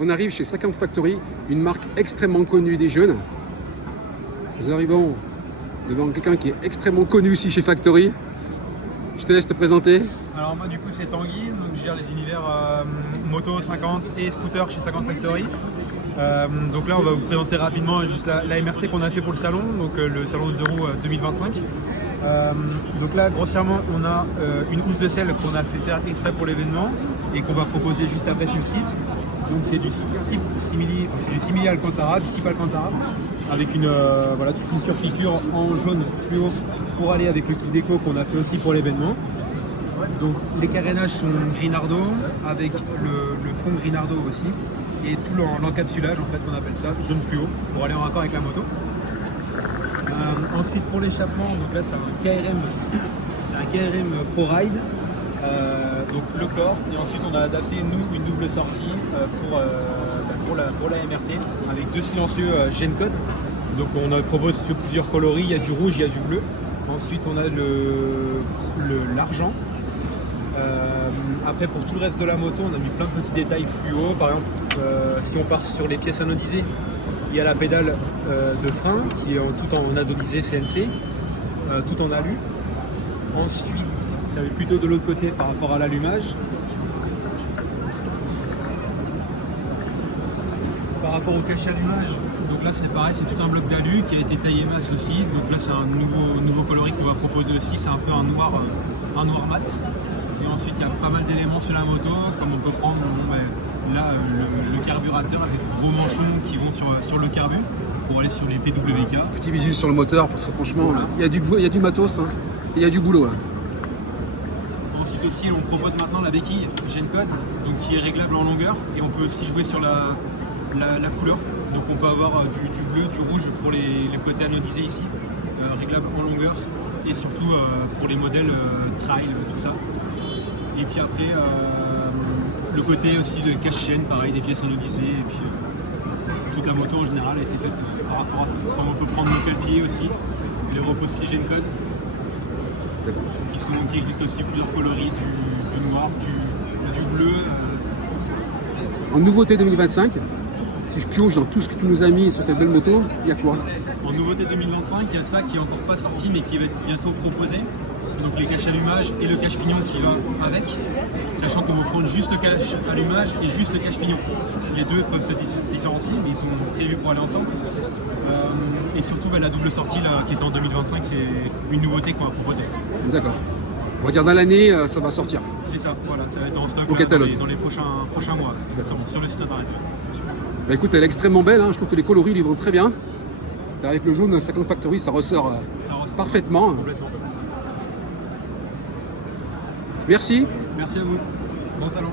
On arrive chez 50 Factory, une marque extrêmement connue des jeunes. Nous arrivons devant quelqu'un qui est extrêmement connu ici chez Factory. Je te laisse te présenter. Alors moi du coup c'est Tanguy, donc je gère les univers moto 50 et scooter chez 50 Factory. Donc là on va vous présenter rapidement juste la MRT qu'on a fait pour le salon, donc le salon de deux roues 2025. Donc là grossièrement on a une housse de selle qu'on a fait faire exprès pour l'événement et qu'on va proposer juste après sur le site. Donc c'est du type simili Alcantara, du type Alcantara, avec une surpiqûre en jaune fluo pour aller avec le kit déco qu'on a fait aussi pour l'événement. Donc les carénages sont Grinardo avec le fond Grinardo aussi et tout l'encapsulage en fait qu'on appelle ça, jaune fluo, pour aller en raccord avec la moto. Ensuite pour l'échappement, donc là c'est un KRM Pro Ride, donc le corps, et ensuite on a adapté nous une double sortie pour la MRT avec deux silencieux Gencode. Donc on propose sur plusieurs coloris, il y a du rouge, il y a du bleu. Ensuite on a l'argent. Après pour tout le reste de la moto on a mis plein de petits détails fluo. Par exemple si on part sur les pièces anodisées, il y a la pédale de frein qui est tout en anodisé CNC, tout en alu. Ensuite ça va plutôt de l'autre côté par rapport à l'allumage. Par rapport au cache allumage, donc là c'est pareil, c'est tout un bloc d'alu qui a été taillé masse aussi. Donc là c'est un nouveau coloris qu'on va proposer aussi, c'est un peu un noir mat. Et ensuite il y a pas mal d'éléments sur la moto, comme on peut prendre là le carburateur avec de gros manchons qui vont sur le carbu pour aller sur les PWK. Petit visu sur le moteur parce que franchement voilà. il y a du matos, hein, et il y a du boulot. Hein. Ensuite aussi on propose maintenant la béquille Gencode, donc qui est réglable en longueur et on peut aussi jouer sur la couleur. Donc on peut avoir du bleu, du rouge pour les côtés anodisés ici, réglable en longueur et surtout pour les modèles trail, tout ça. Et puis après le côté aussi de cache-chaîne, pareil, des pièces anodisées et puis toute la moto en général a été faite par rapport à ça. Comme on peut prendre nos pieds aussi, les repose-pieds Gencode qui existent aussi plusieurs coloris, du noir, du bleu. En nouveauté 2025, si je pioche dans tout ce que tu nous as mis sur cette belle moto, il y a quoi? En nouveauté 2025, il y a ça qui est encore pas sorti mais qui va être bientôt proposé. Donc les caches allumage et le cache pignon qui va avec, sachant qu'on va prendre juste le cache allumage et juste le cache pignon. Les deux peuvent se différencier mais ils sont prévus pour aller ensemble. Et surtout la double sortie là, qui est en 2025, c'est une nouveauté qu'on va proposer. D'accord. On va dire dans l'année, ça va sortir. C'est ça, voilà, ça va être en stock au catalogue. Dans les prochains mois, sur le site internet. Bah écoute, elle est extrêmement belle, hein. Je trouve que les coloris ils vont très bien. Et avec le jaune 50 Factory, ça ressort parfaitement. Complètement. Merci. Merci à vous. Bon salon.